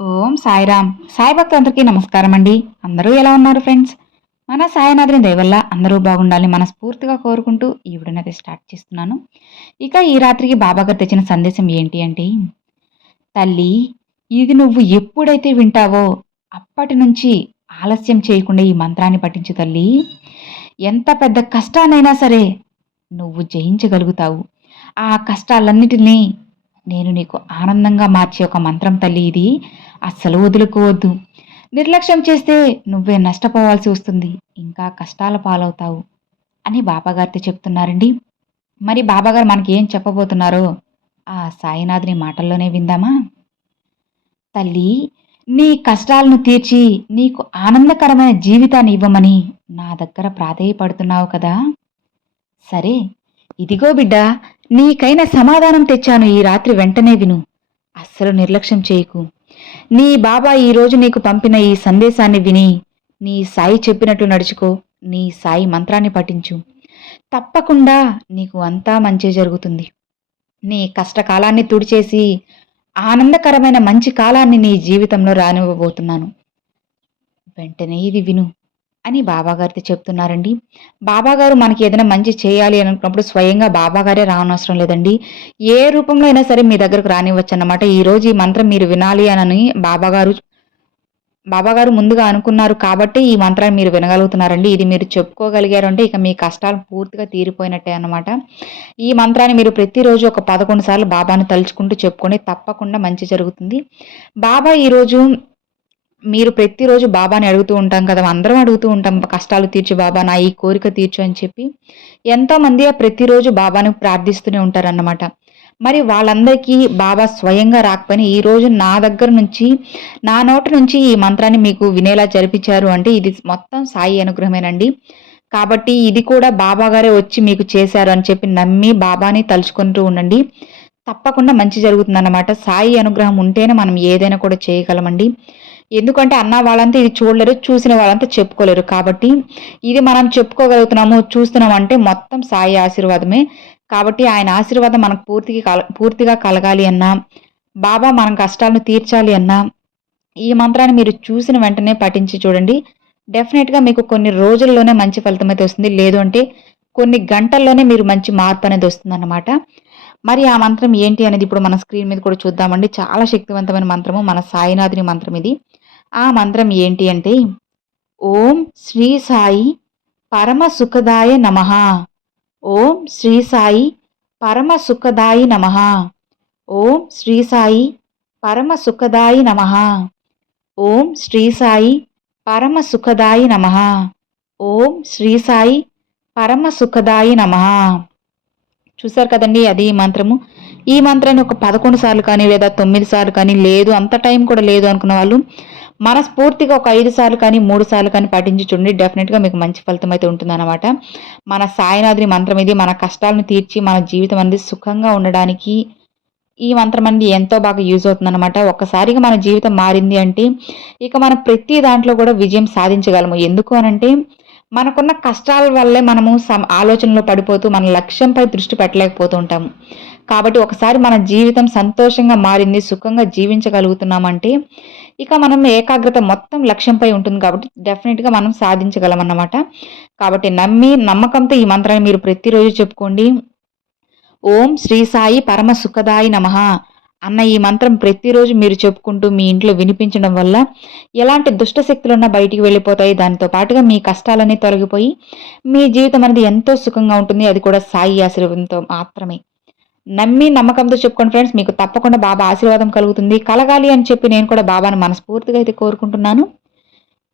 ఓం సాయిరామ్. సాయి భక్తులందరికీ నమస్కారం అండి అందరూ ఎలా ఉన్నారు ఫ్రెండ్స్? మన సాయనాథుని దయవల్ల అందరూ బాగుండాలని మనస్ఫూర్తిగా కోరుకుంటూ ఈ విడనైతే స్టార్ట్ చేస్తున్నాను. ఇక ఈ రాత్రికి బాబాగారు తెచ్చిన సందేశం ఏంటి అంటే తల్లి ఇది నువ్వు ఎప్పుడైతే వింటావో అప్పటి నుంచి ఆలస్యం చేయకుండా ఈ మంత్రాన్ని పఠించు తల్లి. ఎంత పెద్ద కష్టానైనా సరే నువ్వు జయించగలుగుతావు. ఆ కష్టాలన్నిటినీ నేను నీకు ఆనందంగా మార్చే ఒక మంత్రం తల్లి ఇది. అస్సలు వదులుకోవద్దు. నిర్లక్ష్యం చేస్తే నువ్వే నష్టపోవాల్సి వస్తుంది. ఇంకా కష్టాల పాలవుతావు అని బాబాగారితో చెప్తున్నారండి. మరి బాబాగారు మనకి ఏం చెప్పబోతున్నారో ఆ సాయినాథుని మాటల్లోనే విందామా? తల్లి నీ కష్టాలను తీర్చి నీకు ఆనందకరమైన జీవితాన్ని ఇవ్వమని నా దగ్గర ప్రాధేయపడుతున్నావు కదా. సరే ఇదిగో బిడ్డ నీకైన సమాధానం తెచ్చాను ఈ రాత్రి వెంటనే విను. అస్సలు నిర్లక్ష్యం చేయకు. నీ బాబా ఈరోజు నీకు పంపిన ఈ సందేశాన్ని విని నీ సాయి చెప్పినట్టు నడుచుకో. నీ సాయి మంత్రాన్ని పఠించు. తప్పకుండా నీకు అంతా మంచి జరుగుతుంది. నీ కష్టకాలాన్ని తుడిచేసి ఆనందకరమైన మంచి కాలాన్ని నీ జీవితంలో రానివ్వబోతున్నాను. వెంటనే ఇది విను. అని బాబాగారితో చెప్తున్నారండి. బాబాగారు మనకి ఏదైనా మంచి చేయాలి అనుకున్నప్పుడు స్వయంగా బాబాగారే రానవసరం లేదండి. ఏ రూపంలో అయినా సరే మీ దగ్గరకు రానివ్వచ్చు అన్నమాట ఈరోజు ఈ మంత్రం మీరు వినాలి అని బాబాగారు బాబాగారు ముందుగా అనుకున్నారు కాబట్టి ఈ మంత్రాన్ని మీరు వినగలుగుతున్నారండి. ఇది మీరు చెప్పుకోగలిగారు అంటే ఇక మీ కష్టాలు పూర్తిగా తీరిపోయినట్టే అనమాట ఈ మంత్రాన్ని మీరు ప్రతిరోజు ఒక పదకొండు సార్లు బాబాను తలుచుకుంటూ చెప్పుకొని తప్పకుండా మంచి జరుగుతుంది. బాబా ఈరోజు మీరు ప్రతిరోజు బాబాని అడుగుతూ ఉంటాం కదా అందరం అడుగుతూ ఉంటాం కష్టాలు తీర్చు బాబా నా ఈ కోరిక తీర్చు అని చెప్పి. ఎంతోమంది ప్రతిరోజు బాబాను ప్రార్థిస్తూనే ఉంటారన్నమాట. మరి వాళ్ళందరికీ బాబా స్వయంగా రాకపోయినా ఈ రోజు నా దగ్గర నుంచి నా నోట నుంచి ఈ మంత్రాన్ని మీకు వినేలా జరిపించారు అంటే ఇది మొత్తం సాయి అనుగ్రహమేనండి. కాబట్టి ఇది కూడా బాబా గారే వచ్చి మీకు చేశారు అని చెప్పి నమ్మి బాబాని తలుచుకుంటూ ఉండండి. తప్పకుండా మంచి జరుగుతుందన్నమాట. సాయి అనుగ్రహం ఉంటేనే మనం ఏదైనా కూడా చేయగలమండి. ఎందుకంటే అన్న వాళ్ళంతా ఇది చూడలేరు చూసిన వాళ్ళంతా చెప్పుకోలేరు. కాబట్టి ఇది మనం చెప్పుకోగలుగుతున్నాము చూస్తున్నాం అంటే మొత్తం సాయి ఆశీర్వాదమే. కాబట్టి ఆయన ఆశీర్వాదం మనకు పూర్తిగా కల పూర్తిగా కలగాలి అన్నా బాబా మనం కష్టాలను తీర్చాలి అన్నా ఈ మంత్రాన్ని మీరు చూసిన వెంటనే పఠించి చూడండి. డెఫినెట్గా మీకు కొన్ని రోజుల్లోనే మంచి ఫలితం అయితే వస్తుంది. లేదు అంటే కొన్ని గంటల్లోనే మీరు మంచి మార్పు అనేది వస్తుందన్నమాట. మరి ఆ మంత్రం ఏంటి అనేది ఇప్పుడు మన స్క్రీన్ మీద కూడా చూద్దామండి. చాలా శక్తివంతమైన మంత్రము మన సాయినాథుని మంత్రం ఇది. ఆ మంత్రం ఏంటి అంటే ఓం శ్రీ సాయి పరమ సుఖదాయ నమ. ఓం శ్రీ సాయి పరమ సుఖదాయి నమ. ఓం శ్రీ సాయి పరమ సుఖదాయి నమ. ఓం శ్రీ సాయి పరమ సుఖదాయి నమ. ఓం శ్రీ సాయి పరమ సుఖదాయి నమ. చూసారు కదండి అది మంత్రము. ఈ మంత్రాన్ని ఒక పదకొండు సార్లు కానీ లేదా తొమ్మిది సార్లు కానీ లేదు అంత టైం కూడా లేదు అనుకున్న వాళ్ళు మనస్ఫూర్తిగా ఒక ఐదు సార్లు కానీ మూడు సార్లు కానీ పఠించి చూడండి. డెఫినెట్గా మీకు మంచి ఫలితం అయితే ఉంటుందన్నమాట. మన సాయినాథుని మంత్రం ఇది మన కష్టాలను తీర్చి మన జీవితం అనేది సుఖంగా ఉండడానికి ఈ మంత్రం అనేది ఎంతో బాగా యూజ్ అవుతుందన్నమాట. ఒక్కసారిగా మన జీవితం మారింది అంటే ఇక మనం ప్రతి దాంట్లో కూడా విజయం సాధించగలము. ఎందుకు అనంటే మనకున్న కష్టాల వల్లే మనము సమ ఆలోచనలో పడిపోతూ మన లక్ష్యంపై దృష్టి పెట్టలేకపోతూ ఉంటాము కాబట్టి ఒకసారి మన జీవితం సంతోషంగా మారింది సుఖంగా జీవించగలుగుతున్నామంటే ఇక మనం ఏకాగ్రత మొత్తం లక్ష్యంపై ఉంటుంది కాబట్టి డెఫినెట్గా మనం సాధించగలం అన్నమాట. కాబట్టి నమ్మి నమ్మకంతో ఈ మంత్రాన్ని మీరు ప్రతిరోజు చెప్పుకోండి. ఓం శ్రీ సాయి పరమ సుఖదాయి నమ. అన్న ఈ మంత్రం ప్రతిరోజు మీరు చెప్పుకుంటూ మీ ఇంట్లో వినిపించడం వల్ల ఎలాంటి దుష్టశక్తులున్నా బయటికి వెళ్ళిపోతాయి. దానితో పాటుగా మీ కష్టాలన్నీ తొలగిపోయి మీ జీవితం అనేది ఎంతో సుఖంగా ఉంటుంది. అది కూడా సాయి ఆశీర్వాదంతో మాత్రమే. నమ్మి నమ్మకంతో చెప్పుకోండి ఫ్రెండ్స్. మీకు తప్పకుండా బాబా ఆశీర్వాదం కలుగుతుంది. కలగాలి అని చెప్పి నేను కూడా బాబాను మనస్ఫూర్తిగా అయితే కోరుకుంటున్నాను.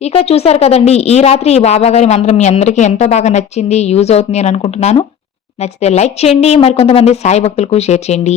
ఇక చూశారు కదండి ఈ రాత్రి ఈ బాబా గారి మంత్రం మీ అందరికీ ఎంతో బాగా నచ్చింది యూజ్ అవుతుంది అని అనుకుంటున్నాను. నచ్చితే లైక్ చేయండి మరికొంతమంది సాయి భక్తులకు షేర్ చేయండి.